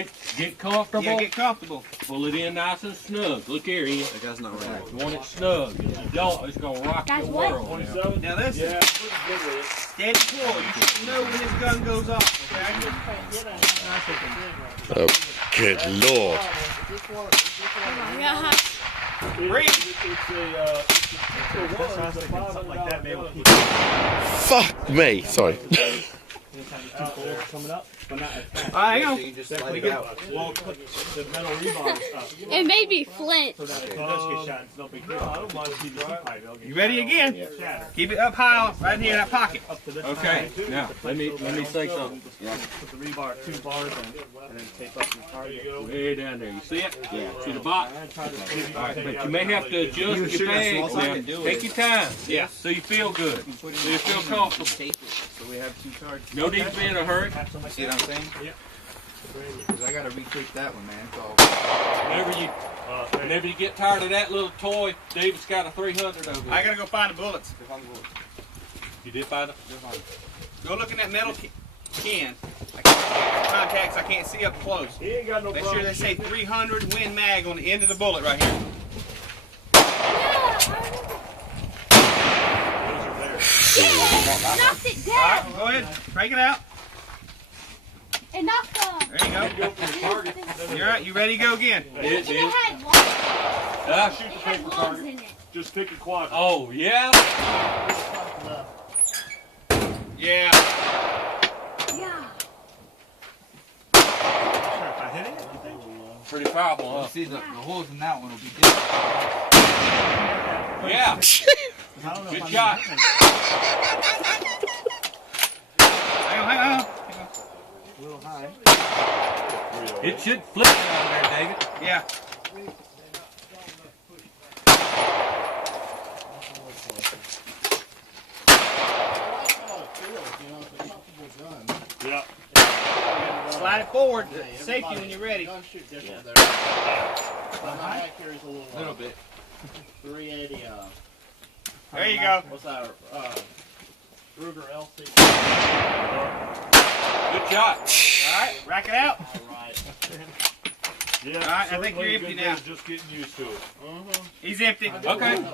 Get comfortable. Yeah, get comfortable. Pull it in nice and snug. Look here, Ian. That guy's not right. You want it snug. If you don't, it's going to rock your world. Now listen, steady pull. You should know when this gun goes off, okay? Oh, good Lord. Brit. Fuck me. Sorry. Hang on. You just slide it out. It may be flint. You ready again? Keep it up high, right here in that pocket. Okay. Now, let me say something. Put the rebar 2 bars in, and then tape up your target. Way down there. You see it? Yeah. See the box? All Right, but you may have to adjust your bags now. Take your time. Yeah. So you feel good. So you feel comfortable. So we have 2 charges. No need to be in a hurry. See what I'm saying? Yeah. Because I got to retake that one, man. So Whenever you get tired of that little toy, David's got a 300 over I there. gotta go find the bullets. You did find it? Go look in that metal can. I can't contacts. I can't see up close. He ain't got no Make problem. sure they say 300 Win mag on the end of the bullet right here. Knocked it All right, down. go ahead. Break it out. It knocked There you go. You're right. You ready to go again? It It is. had logs. Shoot It the had paper logs target. in it. Just pick a quadrant. Oh, yeah? Yeah. Yeah. If I hit it, you think? Pretty powerful, huh? see, the holes in that one will be different. Yeah. I don't know Good if shot. Hang on, hang on. A little high. It should flip down there, David. Yeah. Yeah. Slide it forward. Safety when you're ready. A little bit. 380, There you go. what's that, Ruger LC. Good shot. All right, rack it out. Alright. Yeah. All right, I think certainly you're a empty good now. day, Just getting used to it. He's empty. Okay.